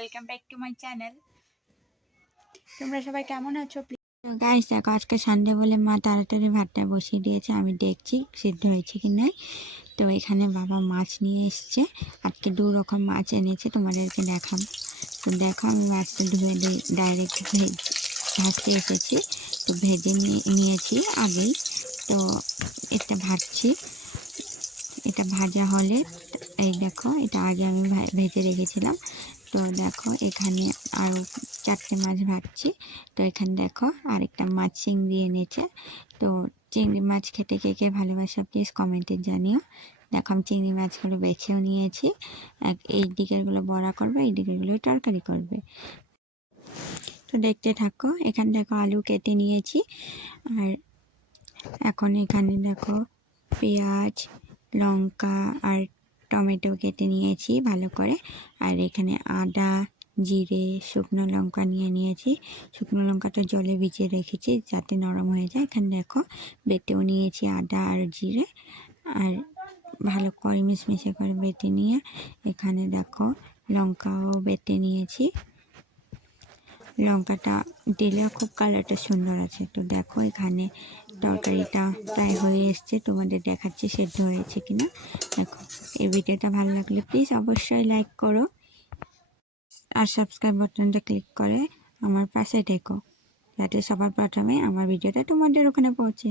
Welcome back to my channel. তোমরা সবাই কেমন আছো? গাইস দেখো, আজকে সানডে বলে মা তাড়াতাড়ি ভাতটা বসিয়ে দিয়েছে। আমি দেখছি সিদ্ধ হয়েছে কি নাই। তো এখানে বাবা মাছ নিয়ে এসছে, আজকে 2 রকম মাছ এনেছে, তোমাদেরকে দেখাবো। তো দেখো, আমি মাছটা ধুয়ে ডাইরেক্ট ভাজতে এসেছি। তো ভেজে নিয়েছি আগেই। তো এটা ভাজছি, এটা ভাজা হলে এই দেখো, এটা আগে আমি ভেজে রেখেছিলাম। তো দেখো এখানে আরও 4টে মাছ ভাজছি। তো এখানে দেখো আরেকটা মাছ চিংড়ি এনেছে। তো চিংড়ি মাছ খেতে কে কে ভালোবাসা প্লিজ কমেন্টে জানিও। দেখো আমি চিংড়ি মাছগুলো বেছেও নিয়েছি। এই দিকেরগুলো বড়া করবে, এই দিকেরগুলো তরকারি করবে। তো দেখতে থাকো। এখানে দেখো আলু কেটে নিয়েছি, আর এখন এখানে দেখো পেঁয়াজ, লঙ্কা আর টমেটো কেটে নিয়েছি ভালো করে। আর এখানে আদা, জিরে, শুকনো লঙ্কা নিয়েছি। শুকনো লঙ্কাটা জলে ভিজিয়ে রেখেছি যাতে নরম হয়ে যায়। এখানে দেখো বেটেও নিয়েছি আদা আর জিরে, আর ভালো করে মিশমিশে করে বেটে নিয়ে এখানে দেখো লঙ্কাও বেটে নিয়েছি। লঙ্কাটা দিলে খুব কালারটা সুন্দর আছে। তো দেখো এখানে তরকারিটা প্রায় হয়ে এসছে, তোমাদের দেখাচ্ছি সেদ্ধ হয়েছে কিনা। দেখো, এই ভিডিওটা ভালো লাগলে প্লিজ অবশ্যই লাইক করো আর সাবস্ক্রাইব বাটনটা ক্লিক করে আমার পাশে থেকো, যাতে সবার প্রথমে আমার ভিডিওটা তোমাদের ওখানে পৌঁছে।